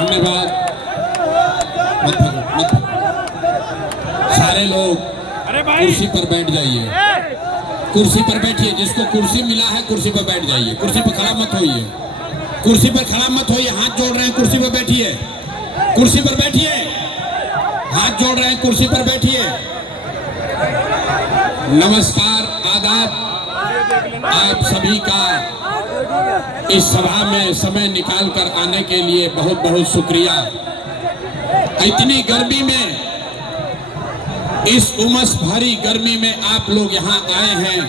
धन्यवाद। सारे लोग कुर्सी पर बैठ जाइए, कुर्सी पर बैठिए। जिसको कुर्सी मिला है कुर्सी पर बैठ जाइए, कुर्सी पर खड़ा मत होइए, कुर्सी पर खड़ा मत होइए। हाथ जोड़ रहे हैं, कुर्सी पर बैठिए, कुर्सी पर बैठिए। हाथ जोड़ रहे हैं, कुर्सी पर बैठिए। नमस्कार, आदाब। आप सभी का इस सभा में समय निकाल कर आने के लिए बहुत बहुत शुक्रिया। इतनी गर्मी में, इस उमस भरी गर्मी में आप लोग यहाँ आए हैं,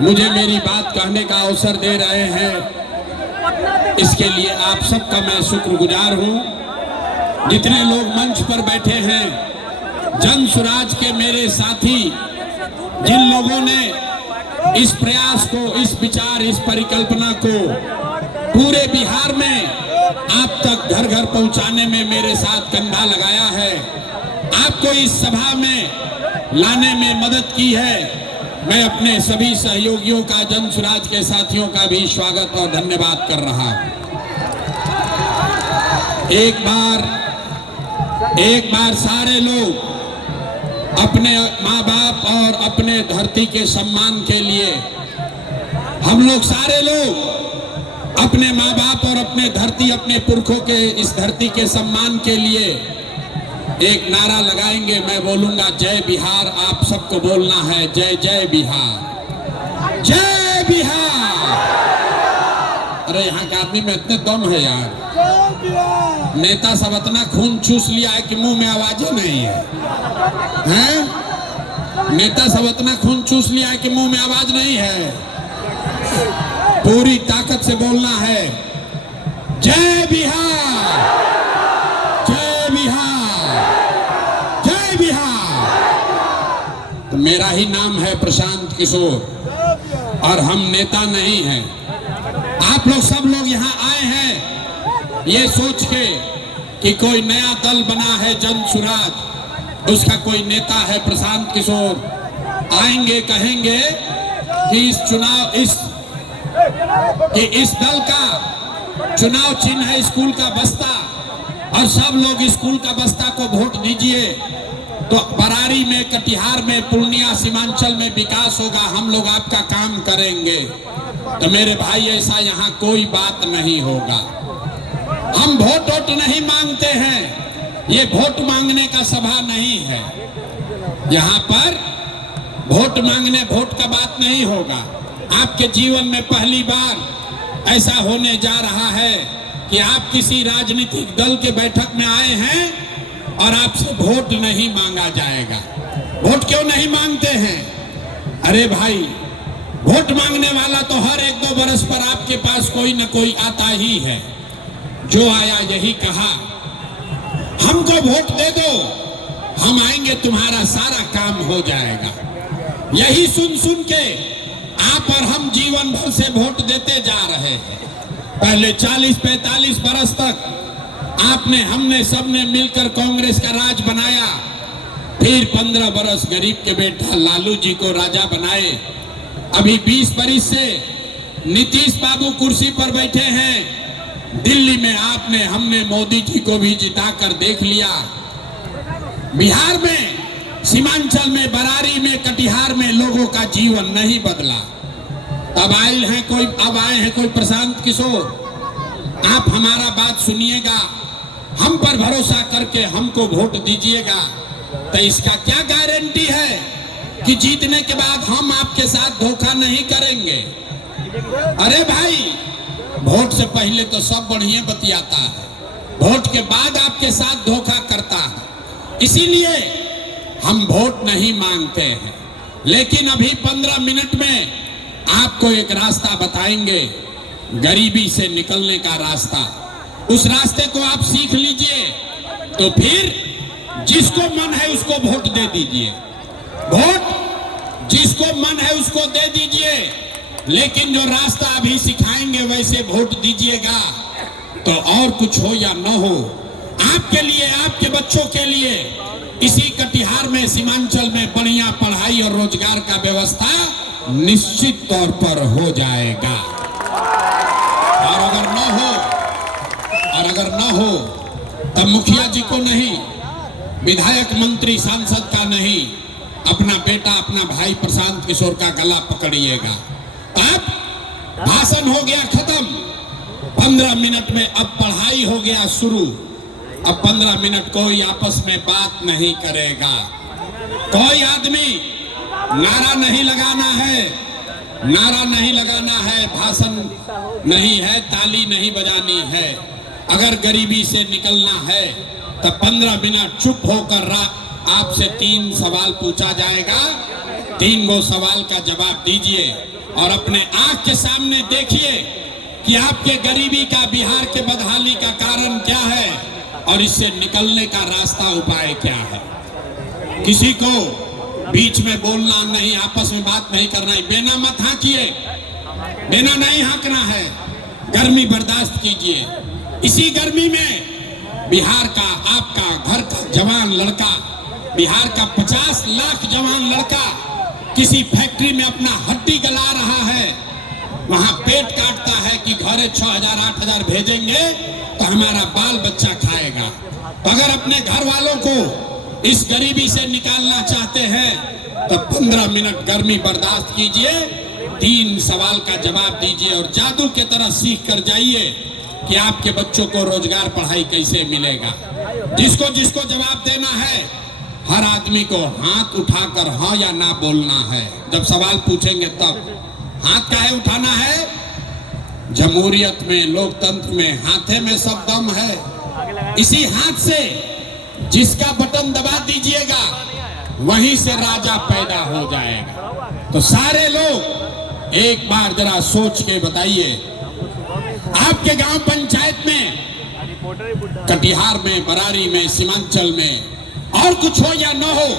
मुझे मेरी बात कहने का अवसर दे रहे हैं, इसके लिए आप सबका मैं शुक्रगुजार हूँ। जितने लोग मंच पर बैठे हैं, जन स्वराज के मेरे साथी, जिन लोगों ने इस प्रयास को, इस विचार, इस परिकल्पना को पूरे बिहार में आप तक घर घर पहुंचाने में मेरे साथ कंधा लगाया है, आपको इस सभा में लाने में मदद की है, मैं अपने सभी सहयोगियों का, जन स्वराज के साथियों का भी स्वागत और धन्यवाद कर रहा हूं। एक बार सारे लोग अपने माँ बाप और अपने धरती के सम्मान के लिए, हम लोग सारे लोग अपने माँ बाप और अपने धरती, अपने पुरखों के इस धरती के सम्मान के लिए एक नारा लगाएंगे। मैं बोलूंगा जय बिहार, आप सबको बोलना है जय जय बिहार, जय बिहार। अरे यहाँ के आदमी में इतने दम है यार, नेता सब इतना खून चूस लिया है कि मुंह में आवाजें नहीं है, हैं? नेता सब इतना खून चूस लिया है कि मुंह में आवाज नहीं है। पूरी ताकत से बोलना है जय बिहार, जय बिहार, जय बिहार। तो मेरा ही नाम है प्रशांत किशोर और हम नेता नहीं हैं। आप लोग सब लोग यहाँ आए हैं ये सोच के कि कोई नया दल बना है जन स्वराज, उसका कोई नेता है प्रशांत किशोर। आएंगे कहेंगे कि इस दल का चुनाव चिन्ह है स्कूल का बस्ता और सब लोग स्कूल का बस्ता को वोट दीजिए तो बरारी में, कटिहार में, पूर्णिया, सीमांचल में विकास होगा, हम लोग आपका काम करेंगे। तो मेरे भाई ऐसा यहाँ कोई बात नहीं होगा। हम वोट नहीं मांगते हैं, ये वोट मांगने का सभा नहीं है। यहाँ पर वोट मांगने, वोट का बात नहीं होगा। आपके जीवन में पहली बार ऐसा होने जा रहा है कि आप किसी राजनीतिक दल के बैठक में आए हैं और आपसे वोट नहीं मांगा जाएगा। वोट क्यों नहीं मांगते हैं? अरे भाई, वोट मांगने वाला तो हर 1-2 बरस पर आपके पास कोई न कोई आता ही है। जो आया यही कहा, हमको वोट दे दो, हम आएंगे, तुम्हारा सारा काम हो जाएगा। यही सुन सुन के आप और हम जीवन भर से वोट देते जा रहे हैं। पहले 40-45 बरस तक आपने, हमने, सबने मिलकर कांग्रेस का राज बनाया। फिर 15 बरस गरीब के बेटा लालू जी को राजा बनाए। अभी 20 बरस से नीतीश बाबू कुर्सी पर बैठे हैं। दिल्ली में आपने, हमने मोदी जी को भी जिताकर देख लिया। बिहार में, सीमांचल में, बरारी में, कटिहार में लोगों का जीवन नहीं बदला। अब आए हैं कोई प्रशांत किशोर। आप हमारा बात सुनिएगा, हम पर भरोसा करके हमको वोट दीजिएगा। तो इसका क्या गारंटी है कि जीतने के बाद हम आपके साथ धोखा नहीं करेंगे? अरे भाई, वोट से पहले तो सब बढ़िया बतियाता है, वोट के बाद आपके साथ धोखा करता है। इसीलिए हम वोट नहीं मांगते हैं। लेकिन अभी 15 मिनट में आपको एक रास्ता बताएंगे, गरीबी से निकलने का रास्ता। उस रास्ते को आप सीख लीजिए तो फिर जिसको मन है उसको वोट दे दीजिए। वोट जिसको मन है उसको दे दीजिए, लेकिन जो रास्ता अभी सिखाएंगे वैसे वोट दीजिएगा। तो और कुछ हो या न हो, आपके लिए, आपके बच्चों के लिए इसी कटिहार में, सीमांचल में बढ़िया पढ़ाई और रोजगार का व्यवस्था निश्चित तौर पर हो जाएगा। और अगर न हो तब मुखिया जी को नहीं, विधायक मंत्री सांसद का नहीं, अपना बेटा अपना भाई प्रशांत किशोर का गला पकड़िएगा। अब भाषण हो गया खत्म, 15 मिनट में अब पढ़ाई हो गया शुरू। अब 15 मिनट कोई आपस में बात नहीं करेगा, कोई आदमी नारा नहीं लगाना है, नारा नहीं लगाना है, भाषण नहीं है, ताली नहीं बजानी है। अगर गरीबी से निकलना है तो 15 मिनट चुप होकर आपसे 3 सवाल पूछा जाएगा, 3 गो सवाल का जवाब दीजिए और अपने आंख के सामने देखिए कि आपके गरीबी का, बिहार के बदहाली का कारण क्या है और इससे निकलने का रास्ता, उपाय क्या है। किसी को बीच में बोलना नहीं, आपस में बात नहीं करना है। बेना मत हाँकिए, बेना नहीं हाँकना है, गर्मी बर्दाश्त कीजिए। इसी गर्मी में बिहार का, आपका घर का जवान लड़का, बिहार का 50 लाख जवान लड़का किसी फैक्ट्री में अपना हड्डी गला रहा है, वहां पेट काटता है कि घरे 6000 8000 भेजेंगे तो हमारा बाल बच्चा खाएगा। तो अगर अपने घर वालों को इस गरीबी से निकालना चाहते हैं तो 15 मिनट गर्मी बर्दाश्त कीजिए, 3 सवाल का जवाब दीजिए और जादू के तरह सीख कर जाइए कि आपके बच्चों को रोजगार, पढ़ाई कैसे मिलेगा। जिसको जिसको जवाब देना है, हर आदमी को हाथ उठाकर हाँ या ना बोलना है। जब सवाल पूछेंगे तब हाथ काहे उठाना है? जमहूरियत में, लोकतंत्र में हाथे में सब दम है। इसी हाथ से जिसका बटन दबा दीजिएगा वहीं से राजा पैदा हो जाएगा। तो सारे लोग एक बार जरा सोच के बताइए, आपके गांव पंचायत में, कटिहार में, बरारी में, सीमांचल में और कुछ हो या न हो,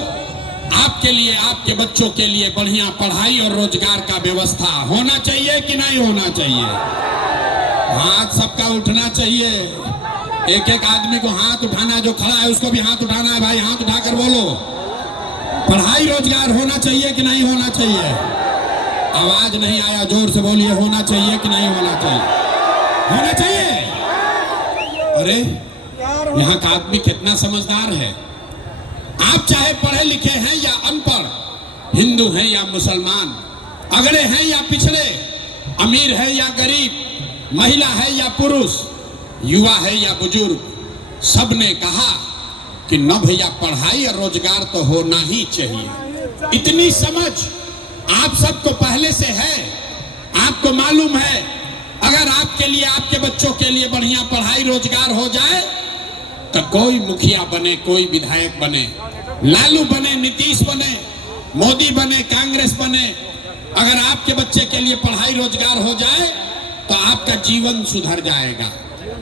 आपके लिए, आपके बच्चों के लिए बढ़िया पढ़ाई और रोजगार का व्यवस्था होना चाहिए कि नहीं होना चाहिए? हाथ सबका उठना चाहिए। एक एक आदमी को हाथ उठाना है, जो खड़ा है उसको भी हाथ उठाना है। भाई हाथ उठाकर बोलो, पढ़ाई रोजगार होना चाहिए कि नहीं होना चाहिए? आवाज नहीं आया, जोर से बोलिए, होना चाहिए कि नहीं होना चाहिए? होना चाहिए। अरे यहाँ का आदमी कितना समझदार है। आप चाहे पढ़े लिखे हैं या अनपढ़, हिंदू हैं या मुसलमान, अगड़े हैं या पिछड़े, अमीर है या गरीब, महिला है या पुरुष, युवा है या बुजुर्ग, सबने कहा कि न भैया पढ़ाई और रोजगार तो होना ही चाहिए। इतनी समझ आप सबको पहले से है, आपको मालूम है अगर आपके लिए, आपके बच्चों के लिए बढ़िया पढ़ाई रोजगार हो जाए तो कोई मुखिया बने, कोई विधायक बने, लालू बने, नीतीश बने, मोदी बने, कांग्रेस बने, अगर आपके बच्चे के लिए पढ़ाई रोजगार हो जाए तो आपका जीवन सुधर जाएगा।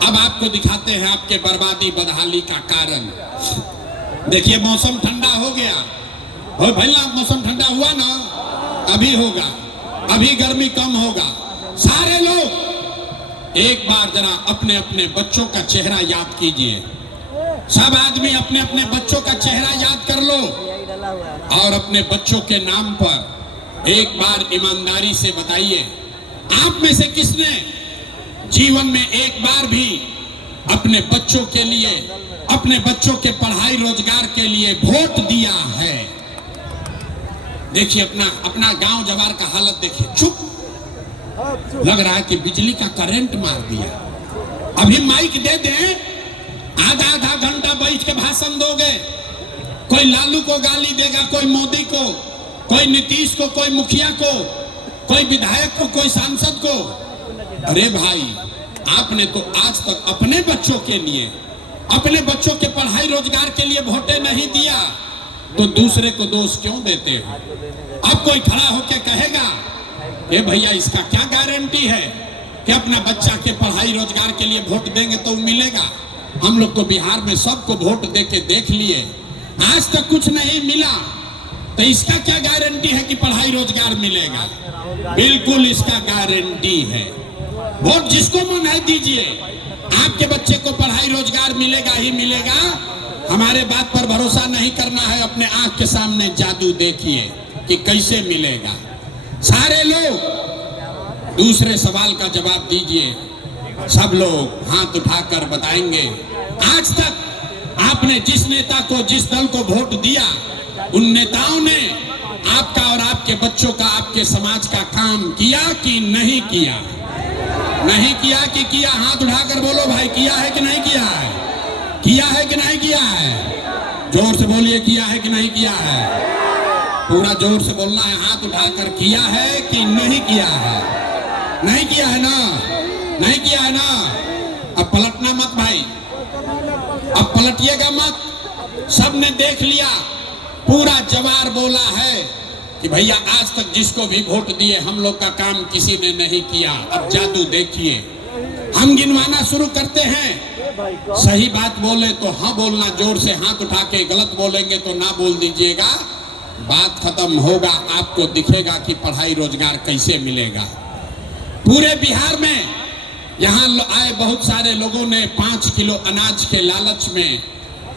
अब आपको दिखाते हैं आपके बर्बादी, बदहाली का कारण। देखिए मौसम ठंडा हो गया, हो भैया, मौसम ठंडा हुआ ना, अभी होगा, अभी गर्मी कम होगा। सारे लोग एक बार जरा अपने अपने बच्चों का चेहरा याद कीजिए। सब आदमी अपने अपने बच्चों का चेहरा याद कर लो और अपने बच्चों के नाम पर एक बार ईमानदारी से बताइए, आप में से किसने जीवन में एक बार भी अपने बच्चों के लिए, अपने बच्चों के पढ़ाई रोजगार के लिए वोट दिया है? देखिए अपना अपना गांव जवार का हालत देखिए, चुप लग रहा है कि बिजली का करंट मार दिया। अभी माइक दे दें, आधा आधा घंटा बैठ के भाषण दोगे, कोई लालू को गाली देगा, कोई मोदी को, कोई नीतीश को, कोई मुखिया को, कोई विधायक को, कोई सांसद को। अरे भाई, आपने तो आज तक अपने बच्चों के लिए, अपने बच्चों के पढ़ाई रोजगार के लिए वोटे नहीं दिया, तो दूसरे को दोष क्यों देते हो? अब कोई खड़ा होकर कहेगा, ए भैया इसका क्या गारंटी है कि अपना बच्चा के पढ़ाई रोजगार के लिए वोट देंगे तो मिलेगा? हम लोग तो बिहार में सबको वोट देके देख लिए, आज तक कुछ नहीं मिला, तो इसका क्या गारंटी है कि पढ़ाई रोजगार मिलेगा? बिल्कुल इसका गारंटी है। वोट जिसको मन है दीजिए, आपके बच्चे को पढ़ाई रोजगार मिलेगा ही मिलेगा। हमारे बात पर भरोसा नहीं करना है, अपने आंख के सामने जादू देखिए कि कैसे मिलेगा। सारे लोग दूसरे सवाल का जवाब दीजिए। सब लोग हाथ उठाकर बताएंगे, आज तक आपने जिस नेता को, जिस दल को वोट दिया, उन नेताओं ने आपका और आपके बच्चों का, आपके समाज का काम किया कि नहीं किया? नहीं किया कि किया? हाथ उठाकर बोलो भाई, किया है कि नहीं किया है? किया है कि नहीं किया है? जोर से बोलिए, किया है कि नहीं किया है? पूरा जोर से बोलना है, हाथ उठाकर। किया है कि नहीं किया है? नहीं किया है ना? नहीं किया है ना? अब पलटना मत भाई, अब पलटिएगा मत। सबने देख लिया, पूरा जवार बोला है कि भैया आज तक जिसको भी वोट दिए हम लोग का काम किसी ने नहीं किया। अब जादू देखिए। हम गिनवाना शुरू करते हैं। सही बात बोले तो हाँ बोलना जोर से, हाथ उठा के। गलत बोलेंगे तो ना बोल दीजिएगा। बात खत्म होगा, आपको दिखेगा कि पढ़ाई रोजगार कैसे मिलेगा। पूरे बिहार में यहाँ आए बहुत सारे लोगों ने 5 किलो अनाज के लालच में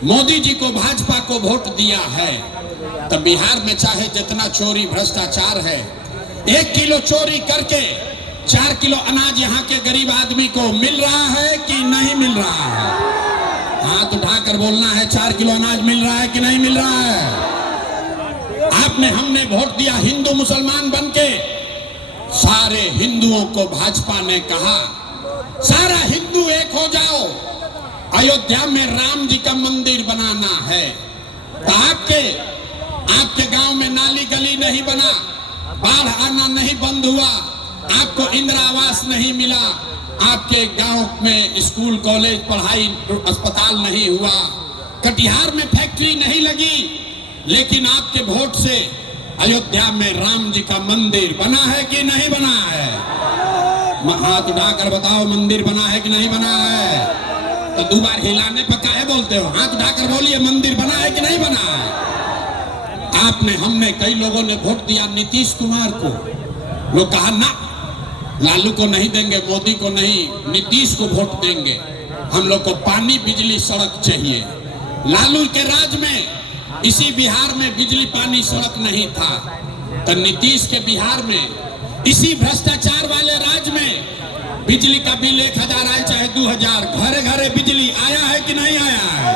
मोदी जी को, भाजपा को वोट दिया है। तो बिहार में चाहे जितना चोरी भ्रष्टाचार है, 1 किलो चोरी करके 4 किलो अनाज यहाँ के गरीब आदमी को मिल रहा है कि नहीं मिल रहा है? हाथ उठाकर बोलना है, 4 किलो अनाज मिल रहा है कि नहीं मिल रहा है? आपने, हमने वोट दिया हिंदू मुसलमान बनके। सारे हिंदुओं को भाजपा ने कहा सारा हिंदू एक हो जाओ, अयोध्या में राम जी का मंदिर बनाना है। तो आपके गांव में नाली गली नहीं बना, बाढ़ आना नहीं बंद हुआ, आपको इंदिरा आवास नहीं मिला, आपके गांव में स्कूल कॉलेज पढ़ाई अस्पताल नहीं हुआ, कटिहार में फैक्ट्री नहीं लगी, लेकिन आपके वोट से अयोध्या में राम जी का मंदिर बना है कि नहीं बना है? हाथ उठाकर बताओ, मंदिर बना है कि नहीं बना है? तो 2 बार हिलाने पर काहे बोलते हो? हाथ उठाकर बोलिए, मंदिर बना है कि नहीं बना है? आपने, हमने, कई लोगों ने वोट दिया नीतीश कुमार को। लोग कहा ना, लालू को नहीं देंगे, मोदी को नहीं, नीतीश को वोट देंगे। हम लोग को पानी, बिजली, सड़क चाहिए। लालू के राज में इसी बिहार में बिजली, पानी, सड़क नहीं था। तो नीतीश के बिहार में इसी भ्रष्टाचार वाले राज में बिजली का बिल 1000 आए चाहे 2000, घरे घरे बिजली आया है कि नहीं आया है?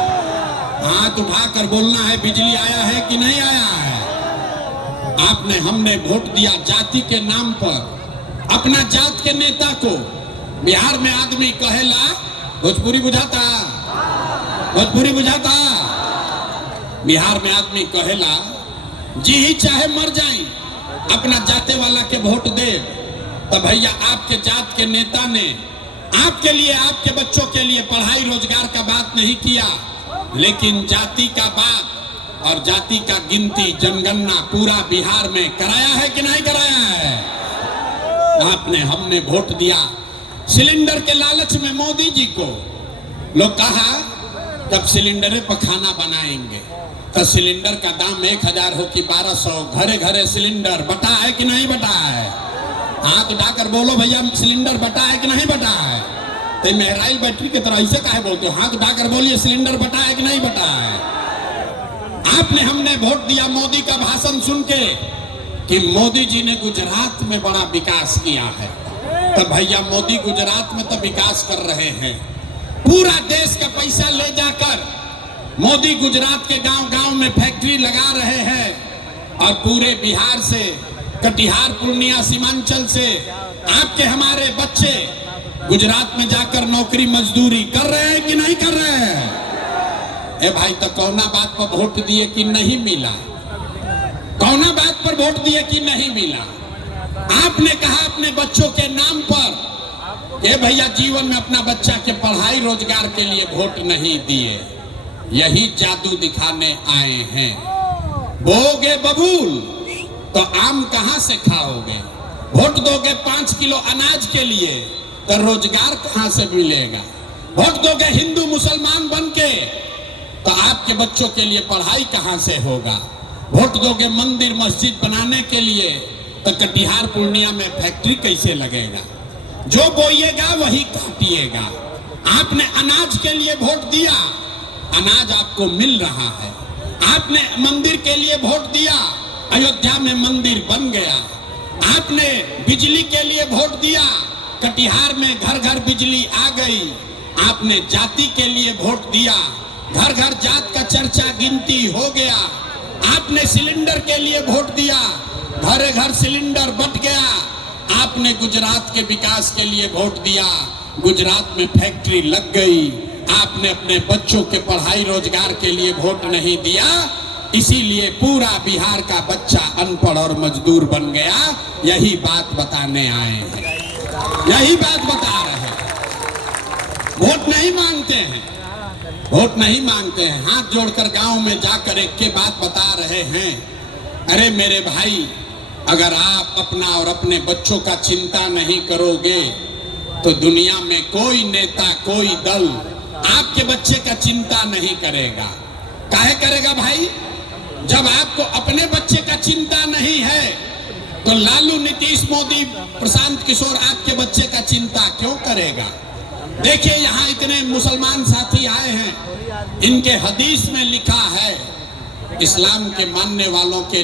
हाथ उठाकर बोलना है, बिजली आया है कि नहीं आया है? आपने, हमने वोट दिया जाति के नाम पर, अपना जात के नेता को। बिहार में आदमी कहेला, भोजपुरी बुझाता, भोजपुरी बुझाता। बिहार में आदमी कहेला, जी ही चाहे मर जाए अपना जाते वाला के वोट दे। तो भैया आपके जात के नेता ने आपके लिए, आपके बच्चों के लिए पढ़ाई रोजगार का बात नहीं किया, लेकिन जाति का बात और जाति का गिनती, जनगणना पूरा बिहार में कराया है कि नहीं कराया है? आपने, हमने वोट दिया सिलेंडर के लालच में मोदी जी को। लोग कहा जब सिलेंडर पर खाना बनाएंगे तो सिलेंडर का दाम 1000 हो कि 1200, घरे घरे सिलेंडर बटा है कि नहीं बटा है? हाथ उठाकर बोलो भैया, सिलेंडर बटा है कि नहीं बटा है? तो महराइल बैटरी की तरह ऐसे काहे बोलते हो? हाथ उठाकर बोलिए, सिलेंडर बटा है कि नहीं बटा है? आपने, हमने वोट दिया मोदी का भाषण सुन के कि मोदी जी ने गुजरात में बड़ा विकास किया है। तो भैया मोदी गुजरात में तो विकास कर रहे हैं, पूरा देश का पैसा ले जाकर मोदी गुजरात के गांव-गांव में फैक्ट्री लगा रहे हैं। और पूरे बिहार से, कटिहार, पूर्णिया, सीमांचल से आपके, हमारे बच्चे गुजरात में जाकर नौकरी मजदूरी कर रहे हैं कि नहीं कर रहे हैं? ए भाई, तो कौना बात पर वोट दिए कि नहीं मिला? कौना बात पर वोट दिए कि नहीं मिला? आपने कहा अपने बच्चों के नाम पर, ए भैया जीवन में अपना बच्चा के पढ़ाई रोजगार के लिए वोट नहीं दिए। यही जादू दिखाने आए हैं। बोगे बबूल तो आम कहां से खाओगे? वोट दोगे 5 किलो अनाज के लिए तो रोजगार कहां से मिलेगा? वोट दोगे हिंदू मुसलमान बनके तो आपके बच्चों के लिए पढ़ाई कहां से होगा? वोट दोगे मंदिर मस्जिद बनाने के लिए तो कटिहार, पूर्णिया में फैक्ट्री कैसे लगेगा? जो बोइएगा वही काटिएगा। आपने अनाज के लिए वोट दिया, अनाज आपको मिल रहा है। आपने मंदिर के लिए वोट दिया, अयोध्या में मंदिर बन गया। आपने बिजली के लिए वोट दिया, कटिहार में घर घर बिजली आ गई। आपने जाति के लिए वोट दिया, घर घर जात का चर्चा गिनती हो गया। आपने सिलेंडर के लिए वोट दिया, घर घर सिलेंडर बंट गया। आपने गुजरात के विकास के लिए वोट दिया, गुजरात में फैक्ट्री लग गई। आपने अपने बच्चों के पढ़ाई रोजगार के लिए वोट नहीं दिया, इसीलिए पूरा बिहार का बच्चा अनपढ़ और मजदूर बन गया। यही बात बताने आए हैं, यही बात बता रहे हैं। वोट नहीं मांगते हैं, वोट नहीं मांगते हैं, हाथ जोड़कर गांव में जाकर एक के बात बता रहे हैं। अरे मेरे भाई, अगर आप अपना और अपने बच्चों का चिंता नहीं करोगे तो दुनिया में कोई नेता, कोई दल आपके बच्चे का चिंता नहीं करेगा। काहे करेगा भाई? जब आपको अपने बच्चे का चिंता नहीं है तो लालू, नीतीश, मोदी, प्रशांत किशोर आपके बच्चे का चिंता क्यों करेगा? देखिए, यहाँ इतने मुसलमान साथी आए हैं, इनके हदीस में लिखा है, इस्लाम के मानने वालों के